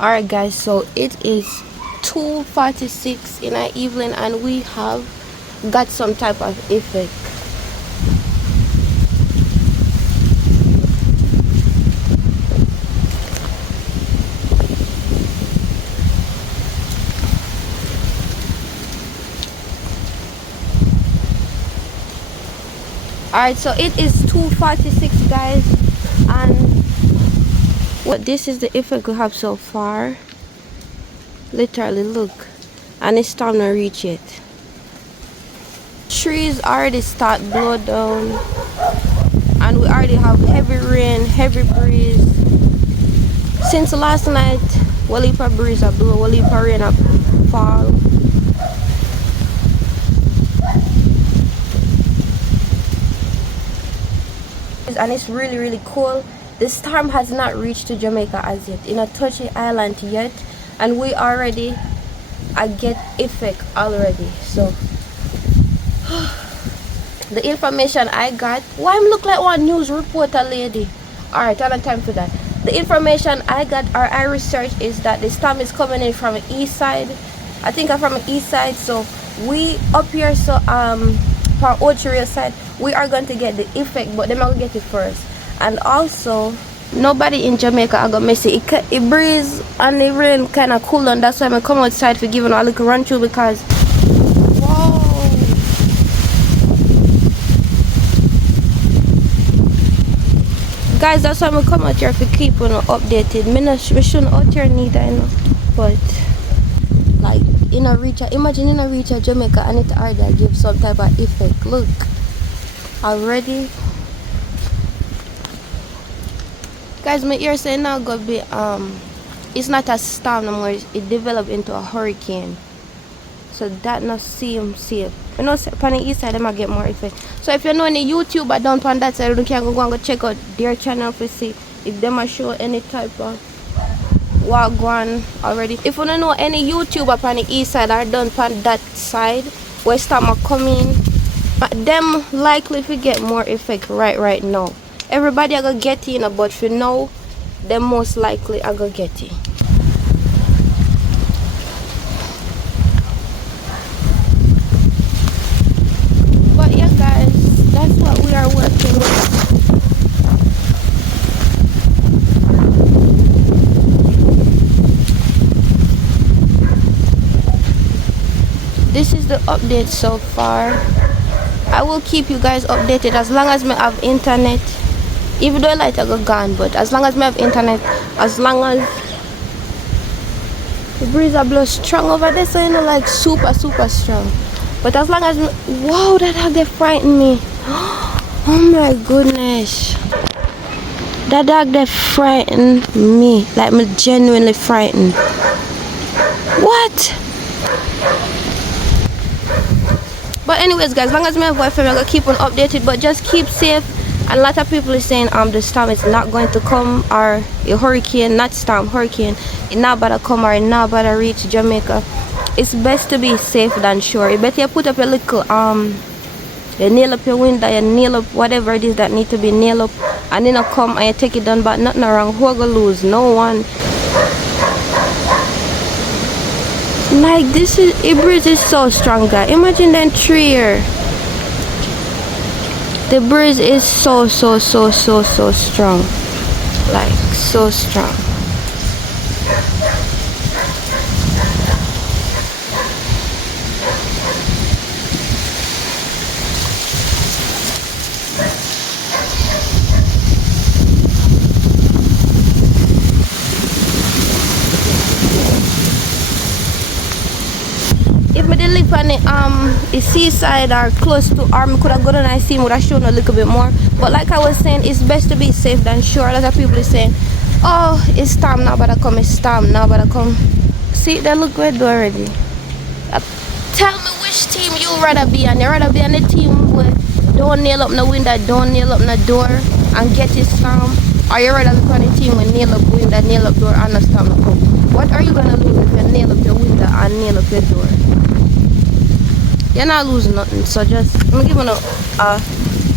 Alright guys, so it is 2:46 in the evening and we have got some type of effect. Alright, so it is 2:46 guys, and what this is the effect we have so far. Literally look, and it's time to reach it. Trees already start blow down and we already have heavy rain, heavy breeze. Since last night, well if a breeze a blow, well if a rain a fall. And it's really cool. The storm has not reached to Jamaica as yet, in a touchy island yet, and we already get effect already. So the information I got, why I look like one news reporter lady. Alright, I don't have time for that. The information I got or I researched is that the storm is coming in from the east side. I think I'm from the east side, so we up here, so from Ocho side we are going to get the effect, but them are going to get it first. And also nobody in Jamaica are gonna miss it. It breeze and the rain kind of cool down. That's why I come outside for giving a little run through, because whoa, guys, that's why I come out here for keep updated. Me shouldn't out here neither, you know, but like in a reach, imagine in a reach of Jamaica and it already give some type of effect. Look already. Guys, my ear saying now gonna be it's not a storm no more, it developed into a hurricane. So that not seem safe. You know, on the east side they might get more effect. So if you know any YouTuber down on that side, you can go and go check out their channel to see if they might show any type of wagwan already. If you don't know any YouTuber on the east side or down on that side where storm are coming, them likely to get more effect right now. Everybody are gonna get it, but for now, them most likely are gonna get it. But yeah guys, that's what we are working with. This is the update so far. I will keep you guys updated as long as I have internet. Even though light I go gone, but as long as I have internet, as long as the breeze are blow strong over there, so you know, like super strong. But as long as wow, that dog they frightened me. Oh my goodness, that dog they frightened me, like me genuinely frightened. What? But anyways guys, as long as my boyfriend, I'm gonna keep on updated, but just keep safe. And a lot of people are saying the storm is not going to come, or a hurricane, not storm, hurricane, it not about to come or it not about to reach Jamaica. It's best to be safe than sure. You better put up your little you nail up your window, you nail up whatever it is that need to be nailed up, and then you come and you take it down, but nothing wrong. Who gonna lose? No one. Like this is, it breeze is so strong guys. Imagine that tree here. The breeze is so strong, like so strong. If me did live on the seaside or close to, or me could have gone and I see me would have shown a little bit more. But like I was saying, it's best to be safe than sure. A lot of people are saying, oh, it's storm now, but I come, it's storm now, but I come. See, they look good already. Tell me which team you rather be on. You rather be on the team where don't nail up no window, don't nail up no door and get it storm, or you rather be on the team with nail up window, nail up door and no storm no come. What are you gonna lose if you nail up your window and nail up your door? You're not losing nothing. So just I'm giving a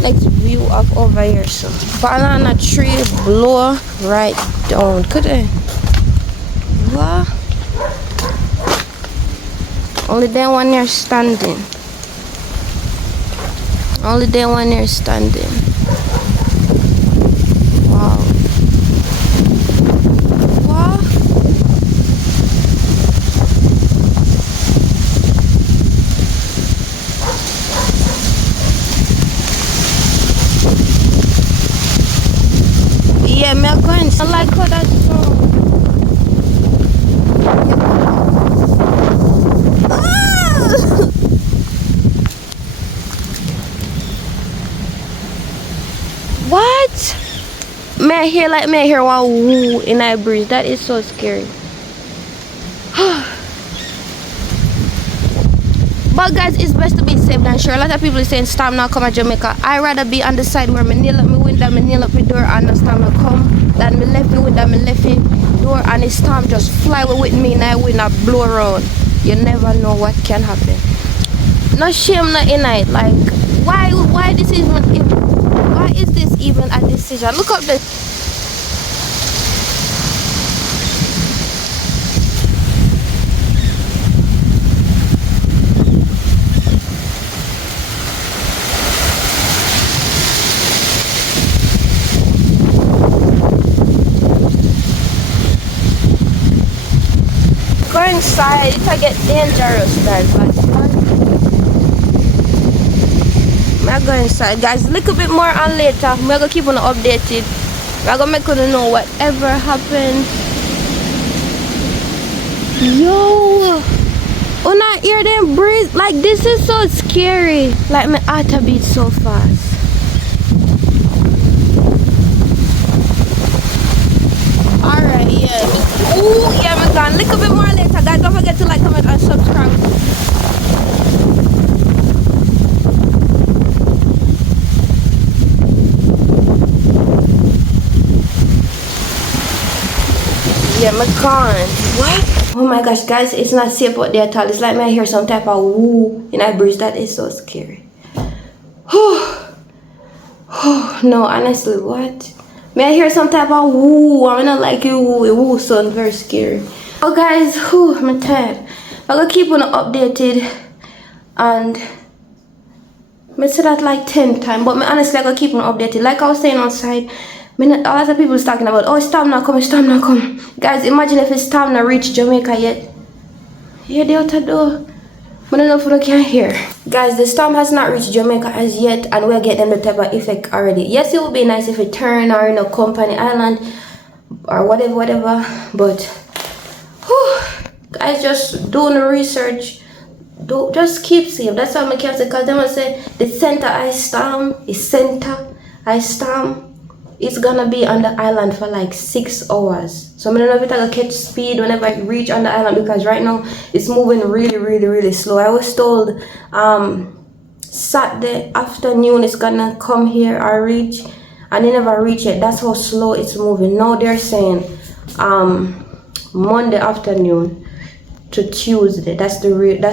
next view of over here. So banana tree blow right down. Could I? What? Only then when you're standing. Only then when you're standing. Wow. What? Yeah, me going. I like how that song. What? May I hear one woo in my breeze? That is so scary. But guys, it's best to be safe than sure. A lot of people are saying storm now come at Jamaica. I rather be on the side where me nail up my window, me nail up my door and the storm not come, than me left my window, me left my door and the storm just fly with me and I will not blow around. You never know what can happen. No shame not in it. Like why this is why is this even a decision? Look up this. Go inside, it can get dangerous, guys. I go inside, guys. A little bit more on later. I'm gonna keep on updated. I'm gonna make you know whatever happens. Yo, when I hear them breeze, like this is so scary. Like my heart beats so fast. Alright, yeah. Ooh, yeah, my God. A little bit more later, guys. Don't forget to like, comment, and subscribe. Yeah, my God. What? Oh my gosh, guys, it's not safe out there at all. It's like me I hear some type of woo in that breeze. That is so scary. No, honestly, what? May I hear some type of woo? I'm not like you woo sound very scary. Oh guys, I'm tired. I'm gonna keep on updated and I said that like 10 times, but honestly I'm gonna keep on updated. Like I was saying outside, a lot of people is talking about, oh, storm not come, storm not come. Guys, imagine if it's storm not reach Jamaica yet. Yeah, they out the door. But I don't know if you can hear. Guys, the storm has not reached Jamaica as yet, and we're getting the type of effect already. Yes, it would be nice if it turn or Company Island or whatever. But guys, just doing the research. Just keep safe. That's all I can say. Because they will say the center ice storm it's gonna be on the island for like 6 hours. So I don't know if it's gonna catch speed whenever I reach on the island, because right now it's moving really slow. I was told Saturday afternoon it's gonna come here or reach, and they never reach it. That's how slow it's moving. Now they're saying Monday afternoon to Tuesday. That's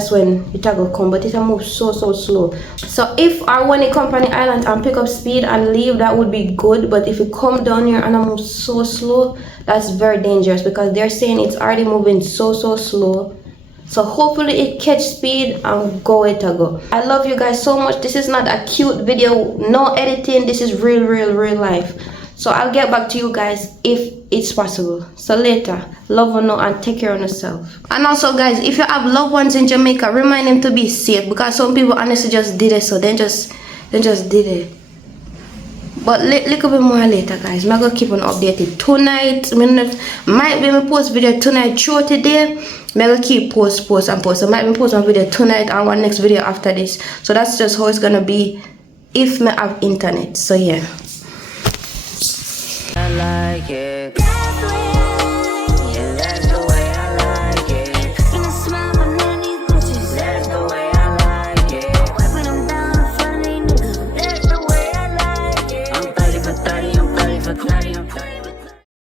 when it will come, but it will move so slow. So if or when it come on the island and pick up speed and leave, that would be good. But if it come down here and move so slow, that's very dangerous, because they're saying it's already moving so slow. So hopefully it catch speed and go it to go. I love you guys so much. This is not a cute video, no editing. This is real life. So I'll get back to you guys if it's possible. So later, love you know, and take care of yourself. And also guys, if you have loved ones in Jamaica, remind them to be safe, because some people honestly just did it, so then just did it. But little bit more later, guys. I'm gonna keep on updated tonight. Might be my post video tonight through today. I'm gonna keep post. I might be post one video tonight and one next video after this. So that's just how it's gonna be if I have internet. So yeah. I like it.